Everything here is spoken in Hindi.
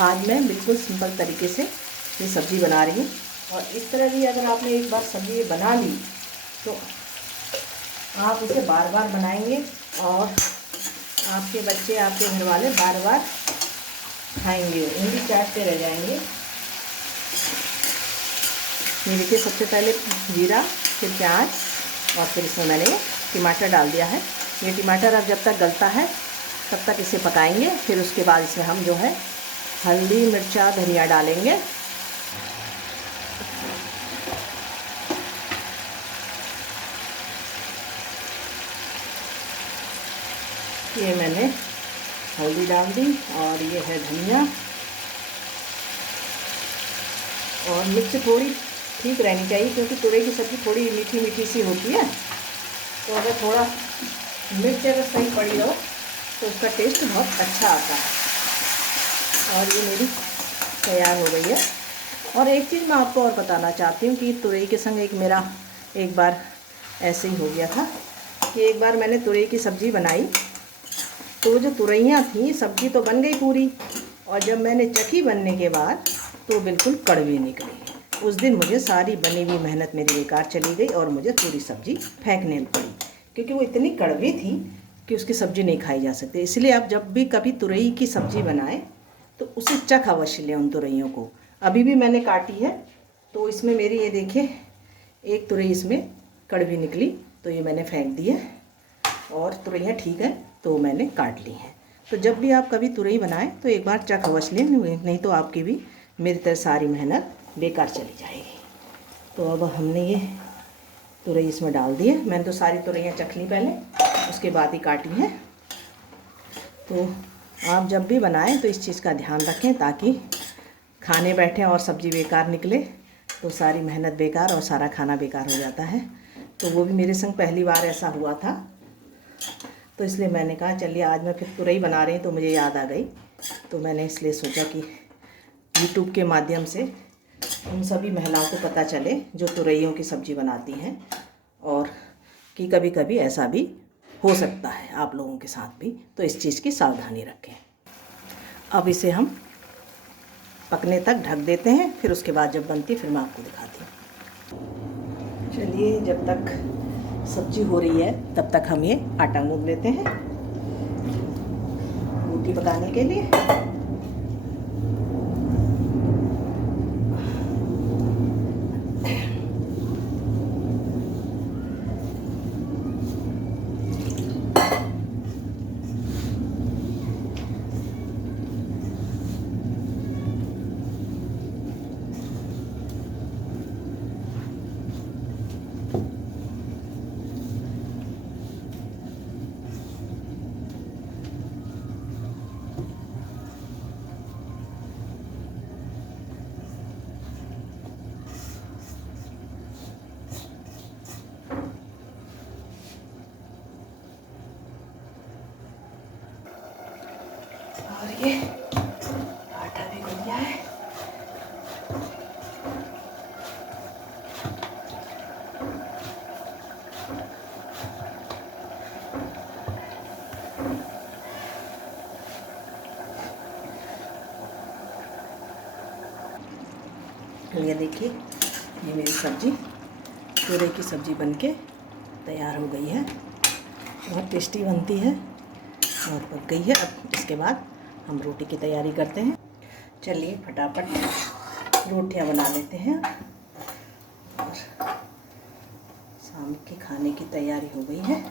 आज मैं बिल्कुल सिंपल तरीके से ये सब्ज़ी बना रही हूँ। और इस तरह भी अगर आपने एक बार सब्ज़ी बना ली तो आप इसे बार बार बनाएंगे और आपके बच्चे, आपके घर वाले बार बार खाएंगे, उंगली चाटते रह जाएंगे। ये देखिए, सबसे पहले जीरा, फिर प्याज और फिर इसमें मैंने टमाटर डाल दिया है। ये टमाटर अब जब तक गलता है तब तक इसे पकाएंगे। फिर उसके बाद इसमें हम जो है हल्दी, मिर्चा, धनिया डालेंगे। ये मैंने हल्दी डाल दी और ये है धनिया। और मिर्च थोड़ी ठीक रहनी चाहिए क्योंकि तुरई की सब्ज़ी थोड़ी मीठी मीठी सी होती है, तो अगर थोड़ा मिर्च अगर सही पड़ी हो तो उसका टेस्ट बहुत अच्छा आता है। और ये मेरी तैयार हो गई है। और एक चीज़ मैं आपको और बताना चाहती हूँ कि तुरई के संग एक बार ऐसे ही हो गया था कि एक बार मैंने तुरई की सब्ज़ी बनाई तो वो जो तुरैयाँ थी, सब्ज़ी तो बन गई पूरी, और जब मैंने चखी बनने के बाद तो बिल्कुल कड़वी निकली। उस दिन मुझे सारी बनी हुई मेहनत मेरी बेकार चली गई और मुझे पूरी सब्ज़ी फेंकने पड़ी क्योंकि वो इतनी कड़वी थी कि उसकी सब्ज़ी नहीं खाई जा सकती। इसलिए आप जब भी कभी तुरई की सब्ज़ी बनाएं तो उसे चख अवश्य लें उन तुरैयों को। अभी भी मैंने काटी है तो इसमें मेरी ये देखिए एक तुरई इसमें कड़वी निकली, तो ये मैंने फेंक दी है। और तुरैयाँ ठीक है तो मैंने काट ली हैं। तो जब भी आप कभी तुरई बनाएं तो एक बार चख अवश्य लें, नहीं तो आपकी भी मेरी तरह सारी मेहनत बेकार चली जाएगी। तो अब हमने ये तुरई इसमें डाल दी है। मैंने तो सारी तुरैयाँ चख ली पहले, उसके बाद ही काटी हैं। तो आप जब भी बनाएं तो इस चीज़ का ध्यान रखें ताकि खाने बैठें और सब्ज़ी बेकार निकले तो सारी मेहनत बेकार और सारा खाना बेकार हो जाता है। तो वो भी मेरे संग पहली बार ऐसा हुआ था, तो इसलिए मैंने कहा चलिए आज मैं फिर तुरई बना रही हूँ तो मुझे याद आ गई। तो मैंने इसलिए सोचा कि यूट्यूब के माध्यम से उन सभी महिलाओं को पता चले जो तुरैयों की सब्ज़ी बनाती हैं, और कि कभी कभी ऐसा भी हो सकता है आप लोगों के साथ भी, तो इस चीज़ की सावधानी रखें। अब इसे हम पकने तक ढक देते हैं, फिर उसके बाद जब बनती है फिर मैं आपको दिखाती हूँ। चलिए, जब तक सब्ज़ी हो रही है तब तक हम ये आटा गूंद लेते हैं रोटी पकाने के लिए। और ये आटा भी गूंद गया है। ये देखिए, ये मेरी सब्ज़ी, तुरई की सब्ज़ी बनके तैयार हो गई है। बहुत टेस्टी बनती है और पक गई है। अब इसके बाद हम रोटी की तैयारी करते हैं। चलिए फटाफट रोटियां बना लेते हैं और शाम के खाने की तैयारी हो गई है।